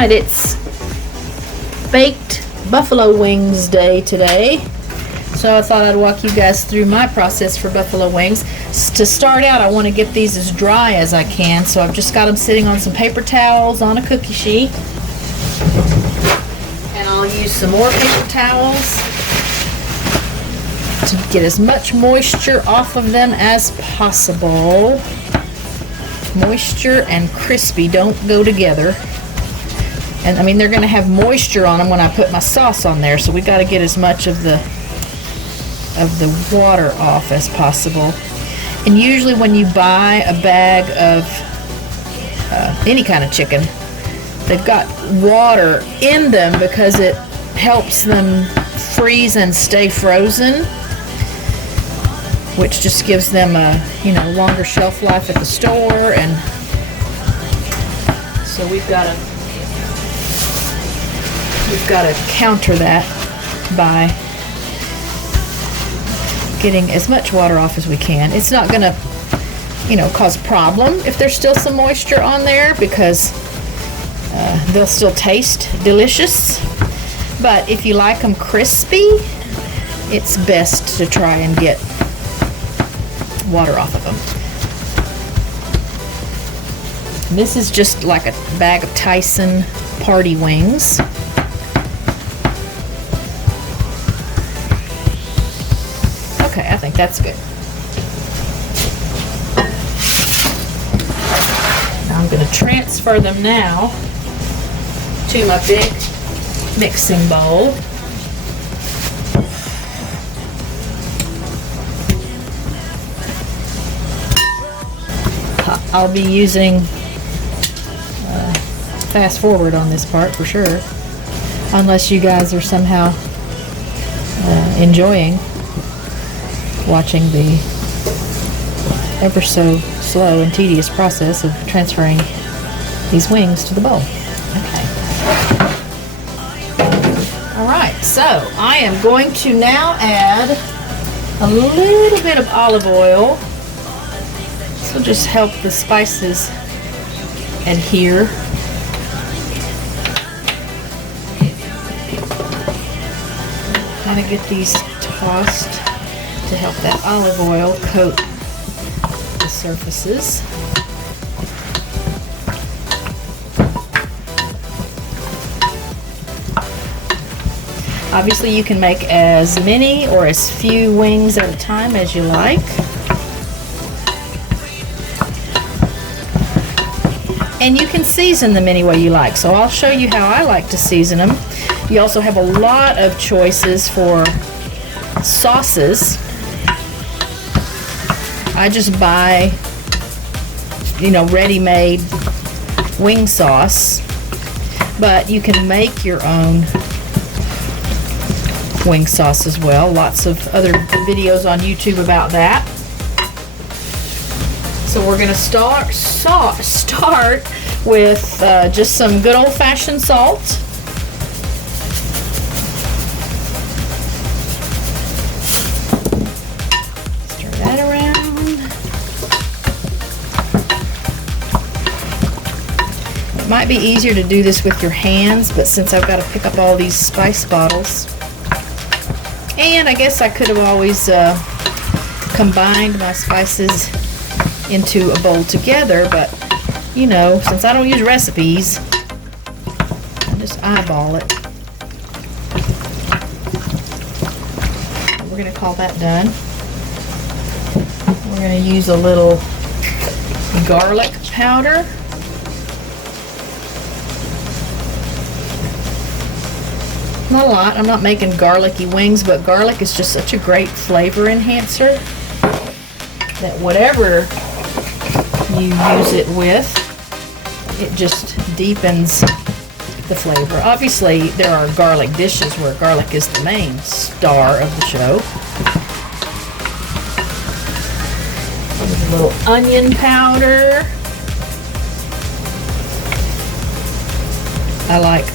Alright, it's baked buffalo wings day today. So I thought I'd walk you guys through my process for buffalo wings. To start out, I want to get these as dry as I can, so I've just got them sitting on some paper towels on a cookie sheet. And I'll use some more paper towels to get as much moisture off of them as possible. Moisture and crispy don't go together. And I mean, they're going to have moisture on them when I put my sauce on there, so we got to get as much of the water off as possible. And usually when you buy a bag of any kind of chicken, they've got water in them because it helps them freeze and stay frozen, which just gives them a longer shelf life at the store. And so we've got to counter that by getting as much water off as we can. It's not going to cause a problem if there's still some moisture on there, because they'll still taste delicious. But if you like them crispy, it's best to try and get water off of them. And this is just like a bag of Tyson party wings. Okay, I think that's good. Now I'm going to transfer them now to my big mixing bowl. I'll be using fast forward on this part for sure, unless you guys are somehow enjoying watching the ever so slow and tedious process of transferring these wings to the bowl. Okay. Alright, so I am going to now add a little bit of olive oil. This will just help the spices adhere. Kind of get these tossed to help that olive oil coat the surfaces. Obviously, you can make as many or as few wings at a time as you like. And you can season them any way you like. So I'll show you how I like to season them. You also have a lot of choices for sauces. I just buy, ready-made wing sauce, but you can make your own wing sauce as well. Lots of other videos on YouTube about that. So we're going to start with just some good old-fashioned salt. Stir that around. It might be easier to do this with your hands, but since I've got to pick up all these spice bottles, and I guess I could have always combined my spices into a bowl together, but since I don't use recipes, I just eyeball it. We're going to call that done. We're going to use a little garlic powder. Not a lot. I'm not making garlicky wings, but garlic is just such a great flavor enhancer that whatever you use it with, it just deepens the flavor. Obviously, there are garlic dishes where garlic is the main star of the show. There's a little onion powder. I like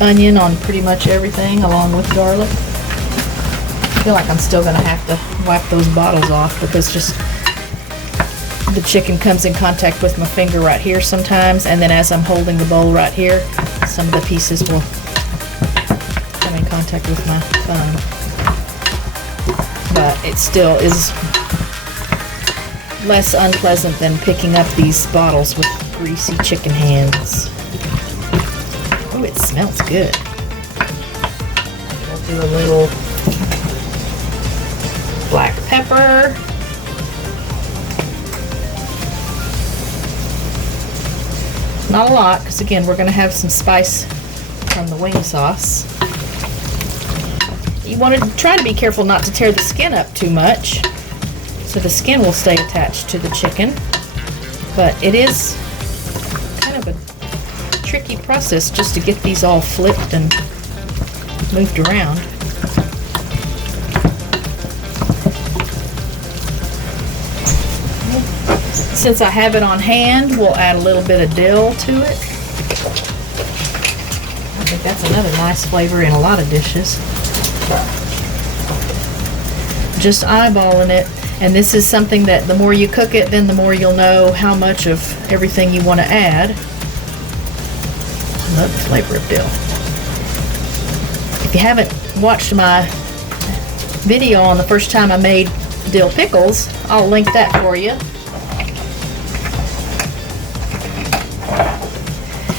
onion on pretty much everything along with garlic. I feel like I'm still going to have to wipe those bottles off because just the chicken comes in contact with my finger right here sometimes, and then as I'm holding the bowl right here, some of the pieces will come in contact with my phone. But it still is less unpleasant than picking up these bottles with greasy chicken hands. Oh, it smells good. We'll do a little black pepper. Not a lot, because again, we're going to have some spice from the wing sauce. You want to try to be careful not to tear the skin up too much, so the skin will stay attached to the chicken. But it is kind of a tricky process just to get these all flipped and moved around. Since I have it on hand, we'll add a little bit of dill to it. I think that's another nice flavor in a lot of dishes. Just eyeballing it. And this is something that the more you cook it, then the more you'll know how much of everything you want to add. I love the flavor of dill. If you haven't watched my video on the first time I made dill pickles, I'll link that for you.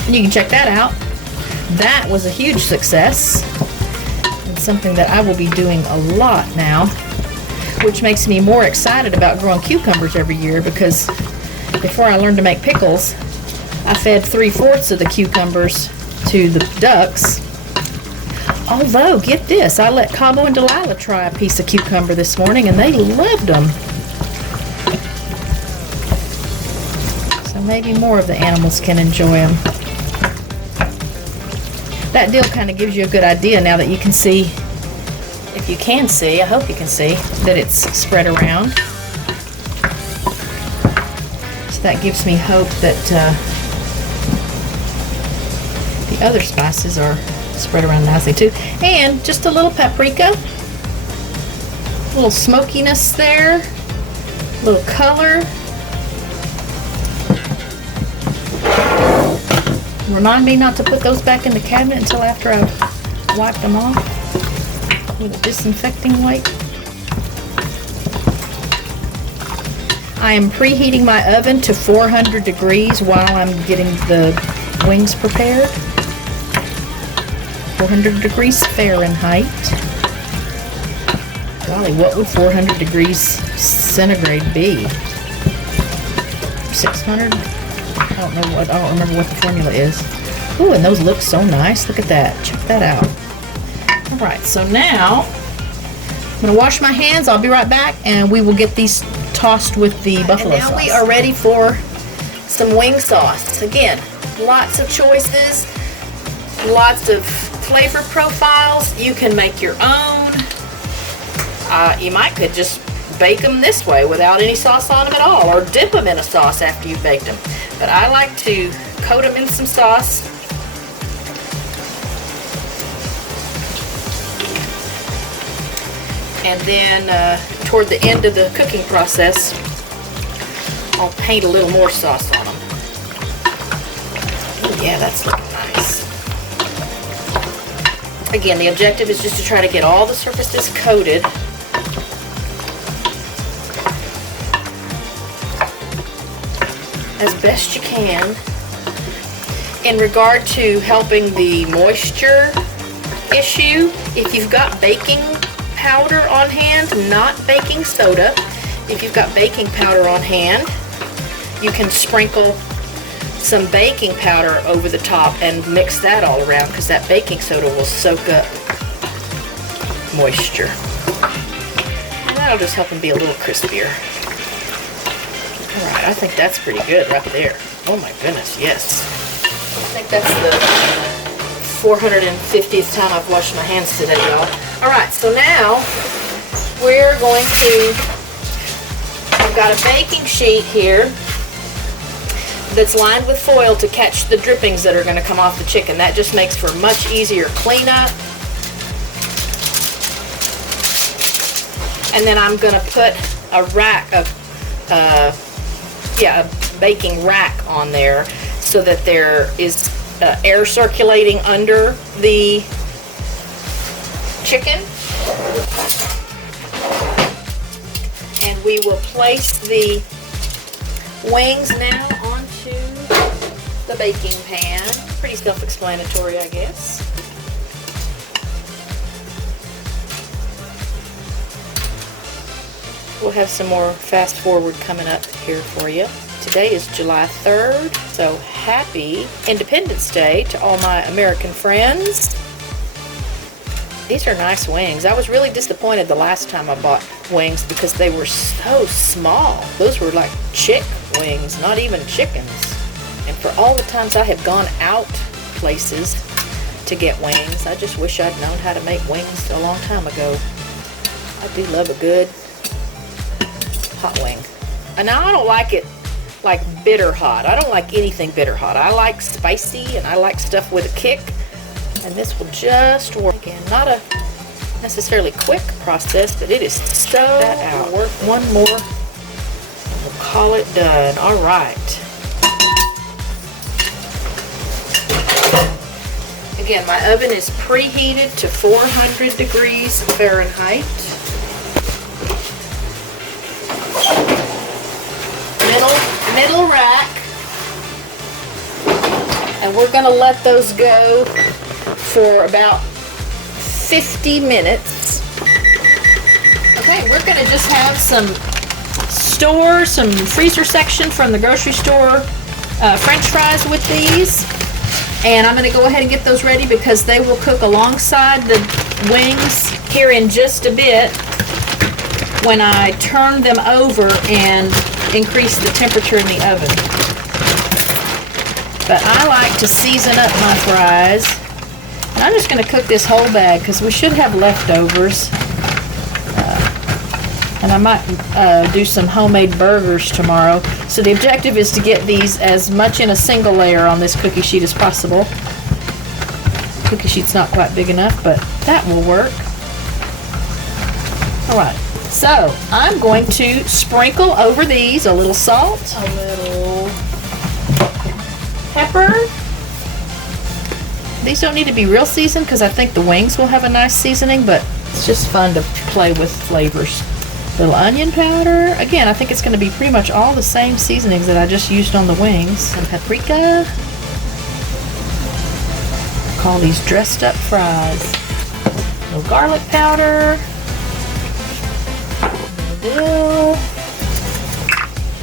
And you can check that out. That was a huge success. It's something that I will be doing a lot now, which makes me more excited about growing cucumbers every year, because before I learned to make pickles, I fed 3/4 of the cucumbers to the ducks. Although, get this, I let Cabo and Delilah try a piece of cucumber this morning, and they loved them. So maybe more of the animals can enjoy them. That dill kind of gives you a good idea now that you can see, if you can see, I hope you can see, that it's spread around. So that gives me hope that the other spices are spread around nicely too. And just a little paprika, a little smokiness there, a little color. Remind me not to put those back in the cabinet until after I've wiped them off with a disinfecting wipe. I am preheating my oven to 400 degrees while I'm getting the wings prepared. 400 degrees Fahrenheit. Golly, what would 400 degrees centigrade be? 600? I don't remember what the formula is. Ooh, and those look so nice. Look at that. Check that out. Alright, so now I'm going to wash my hands. I'll be right back, and we will get these tossed with the buffalo sauce. And now we are ready for some wing sauce. Again, lots of choices, lots of flavor profiles. You can make your own. You could just bake them this way without any sauce on them at all, or dip them in a sauce after you've baked them. But I like to coat them in some sauce. And then toward the end of the cooking process, I'll paint a little more sauce on them. Oh yeah, that's looking nice. Again, the objective is just to try to get all the surfaces coated. As best you can. In regard to helping the moisture issue, if you've got baking powder on hand, not baking soda, if you've got baking powder on hand, you can sprinkle some baking powder over the top and mix that all around, because that baking soda will soak up moisture. And that'll just help them be a little crispier. Alright, I think that's pretty good right there. Oh my goodness, yes. I think that's the 450th time I've washed my hands today, y'all. Alright, so now we're going to, I've got a baking sheet here that's lined with foil to catch the drippings that are going to come off the chicken. That just makes for much easier cleanup. And then I'm going to put a rack of a baking rack on there so that there is air circulating under the chicken. And we will place the wings now onto the baking pan. Pretty self-explanatory, I guess. We'll have some more fast forward coming up here for you. Today is July 3rd, so happy Independence Day to all my American friends. These are nice wings. I was really disappointed the last time I bought wings because they were so small. Those were like chick wings, not even chickens. And for all the times I have gone out places to get wings, I just wish I'd known how to make wings a long time ago. I do love a good hot wing. And now I don't like it like bitter hot. I don't like anything bitter hot. I like spicy and I like stuff with a kick. And this will just work. Again, not a necessarily quick process, but it is so that out. Work one more and we'll call it done. All right. Again, my oven is preheated to 400 degrees Fahrenheit. Middle rack, and we're going to let those go for about 50 minutes. Okay, we're going to just have some freezer section from the grocery store French fries with these, and I'm going to go ahead and get those ready because they will cook alongside the wings here in just a bit when I turn them over and increase the temperature in the oven. But I like to season up my fries. And I'm just going to cook this whole bag because we should have leftovers. And I might do some homemade burgers tomorrow. So the objective is to get these as much in a single layer on this cookie sheet as possible. Cookie sheet's not quite big enough, but that will work. Alright. So, I'm going to sprinkle over these a little salt, a little pepper. These don't need to be real seasoned because I think the wings will have a nice seasoning, but it's just fun to play with flavors. Little onion powder. Again, I think it's going to be pretty much all the same seasonings that I just used on the wings. Some paprika. Call these dressed up fries. A little garlic powder.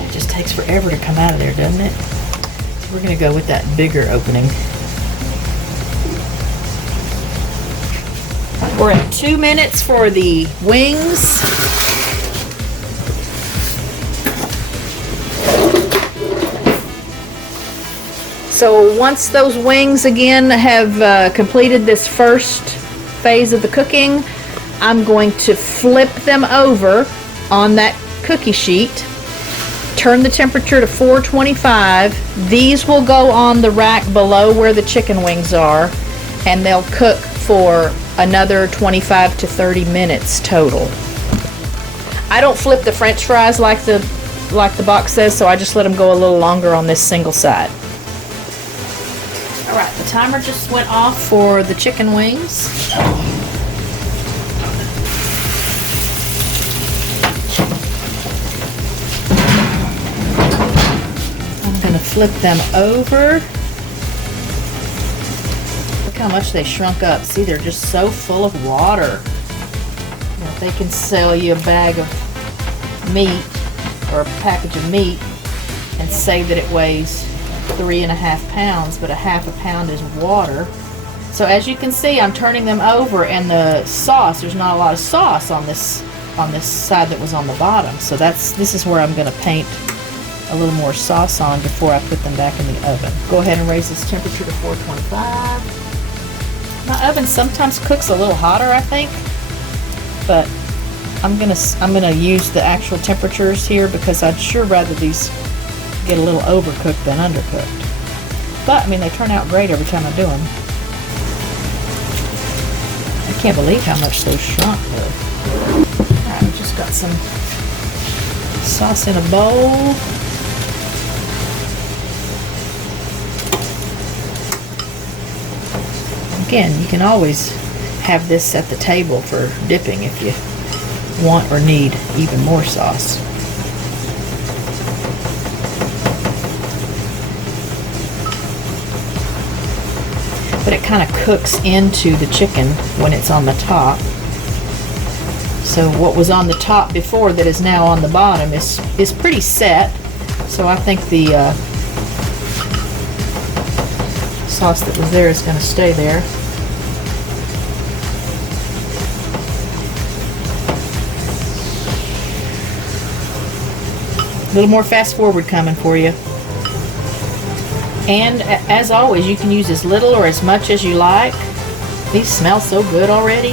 It just takes forever to come out of there, doesn't it? So we're going to go with that bigger opening. We're at 2 minutes for the wings. So once those wings again have completed this first phase of the cooking, I'm going to flip them over on that cookie sheet, turn the temperature to 425. These will go on the rack below where the chicken wings are, and they'll cook for another 25 to 30 minutes total. I don't flip the French fries like the box says, so I just let them go a little longer on this single side. Alright, the timer just went off for the chicken wings. Flip them over. Look how much they shrunk up. See, they're just so full of water. You know, if they can sell you a bag of meat or a package of meat and say that it weighs 3.5 pounds, but a half a pound is water. So as you can see, I'm turning them over, and the sauce, there's not a lot of sauce on this side that was on the bottom. So this is where I'm going to paint a little more sauce on before I put them back in the oven. Go ahead and raise this temperature to 425. My oven sometimes cooks a little hotter, I think, but I'm gonna use the actual temperatures here because I'd sure rather these get a little overcooked than undercooked. But I mean, they turn out great every time I do them. I can't believe how much those shrunk though. Alright, we just got some sauce in a bowl. Again, you can always have this at the table for dipping if you want or need even more sauce. But it kind of cooks into the chicken when it's on the top. So what was on the top before that is now on the bottom is pretty set. So I think the sauce that was there is going to stay there. A little more fast forward coming for you. And as always, you can use as little or as much as you like. These smell so good already.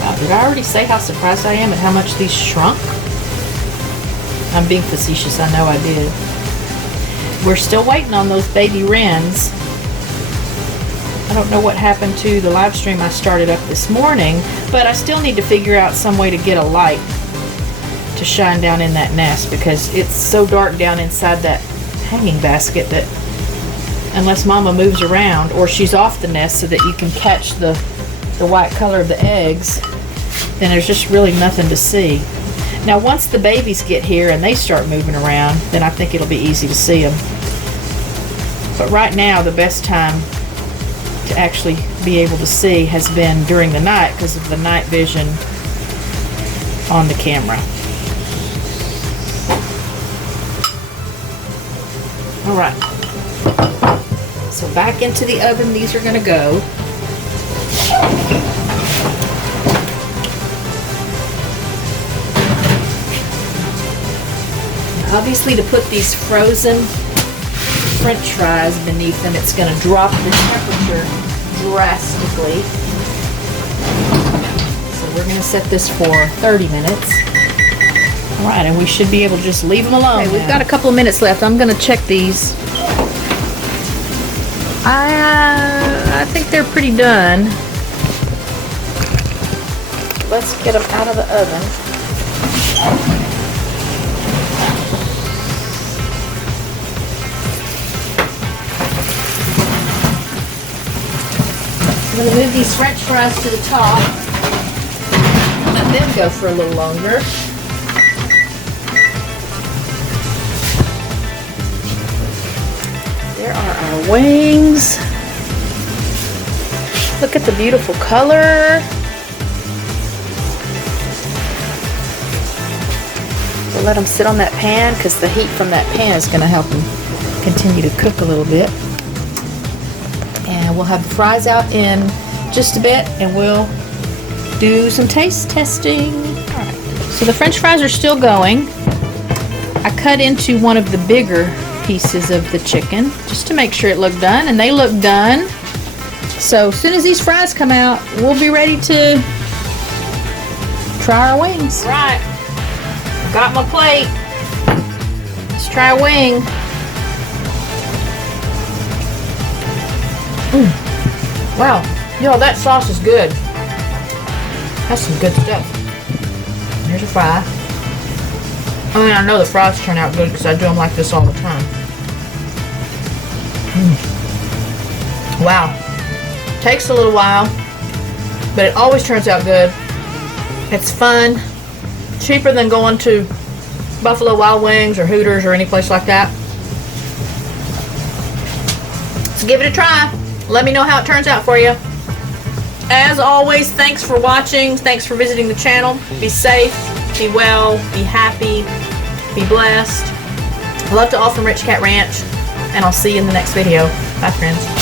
Wow, did I already say how surprised I am at how much these shrunk? I'm being facetious, I know I did. We're still waiting on those baby wrens. I don't know what happened to the live stream I started up this morning, but I still need to figure out some way to get a light to shine down in that nest, because it's so dark down inside that hanging basket that unless Mama moves around or she's off the nest so that you can catch the white color of the eggs, then there's just really nothing to see. Now once the babies get here and they start moving around, then I think it'll be easy to see them. But right now the best time to actually be able to see has been during the night because of the night vision on the camera. All right, so back into the oven these are going to go. Obviously, to put these frozen French fries beneath them, it's going to drop the temperature drastically. So we're going to set this for 30 minutes. All right, and we should be able to just leave them alone. Okay, we've got a couple of minutes left. I'm going to check these. I think they're pretty done. Let's get them out of the oven. I'm going to move these French fries to the top. Let them go for a little longer. There are our wings. Look at the beautiful color. We'll let them sit on that pan because the heat from that pan is going to help them continue to cook a little bit. And we'll have the fries out in just a bit and we'll do some taste testing. All right. So the French fries are still going. I cut into one of the bigger pieces of the chicken just to make sure it looked done, and they look done. So as soon as these fries come out, we'll be ready to try our wings. Right, got my plate. Let's try a wing. Wow, yo, that sauce is good. That's some good stuff. Here's a fry. I mean, I know the fries turn out good because I do them like this all the time. Wow. Takes a little while, but it always turns out good. It's fun. Cheaper than going to Buffalo Wild Wings or Hooters or any place like that. So give it a try. Let me know how it turns out for you. As always, thanks for watching. Thanks for visiting the channel. Be safe, be well, be happy, be blessed. Love to all from RichKatRanch, and I'll see you in the next video. Bye, friends.